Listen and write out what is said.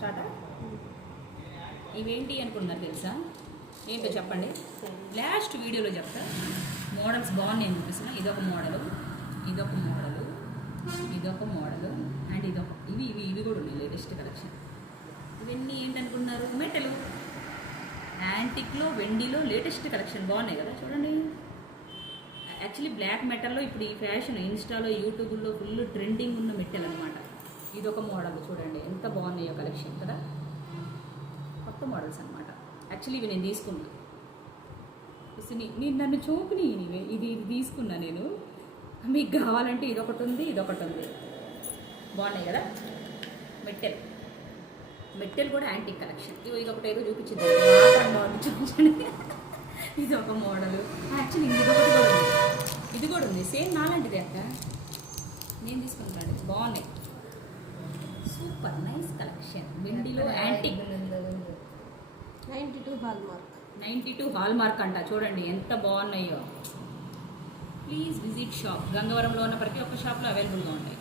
స్టార్టా? ఇవేంటి అనుకున్నారు తెలుసా? ఏంటో చెప్పండి, లాస్ట్ వీడియోలో చెప్తా. మోడల్స్ బాగున్నాయి చూపిస్తున్నా. ఇదొక మోడలు, ఇదొక మోడలు, ఇదొక మోడలు అండ్ ఇదొక ఇవి కూడా ఉన్నాయి లేటెస్ట్ కలెక్షన్. ఇవన్నీ ఏంటనుకున్నారు? మెటలు, యాంటిక్లో, వెండిలో లేటెస్ట్ కలెక్షన్ బాగున్నాయి కదా చూడండి. యాక్చువల్లీ బ్లాక్ మెటల్లో ఇప్పుడు ఈ ఫ్యాషన్ ఇన్స్టాలో యూట్యూబ్లో ఫుల్ ట్రెండింగ్ ఉన్న మెటల్ అనమాట. ఇదొక మోడల్ చూడండి ఎంత బాగున్నాయో కలెక్షన్ కదా, కొత్త మోడల్స్ అనమాట. యాక్చువల్లీ ఇవి నేను తీసుకున్నా, నేను నన్ను చూపుని ఇది తీసుకున్నా నేను. మీకు కావాలంటే ఇదొకటి ఉంది, ఇదొకటి ఉంది. బాగున్నాయి కదా మెట్టెల్ కూడా యాంటిక్ కలెక్షన్. ఇదొకటి ఏదో చూపించింది, మోడల్ చూపించండి. ఇది ఒక మోడల్. యాక్చువల్లీ ఇది కూడా ఉంది సేమ్ నాలాంటిది అక్క. నేను తీసుకుంటాను, బాగున్నాయి, సూపర్ నైస్ కలెక్షన్. వెండిలో యాంటిక్ 92 హాల్ మార్క్ అంట. చూడండి ఎంత బాగున్నాయో. Please visit shop. గంగవరంలో ఉన్న ప్రతి ఒక్క షాప్లో అవైలబుల్గా ఉంటాయి.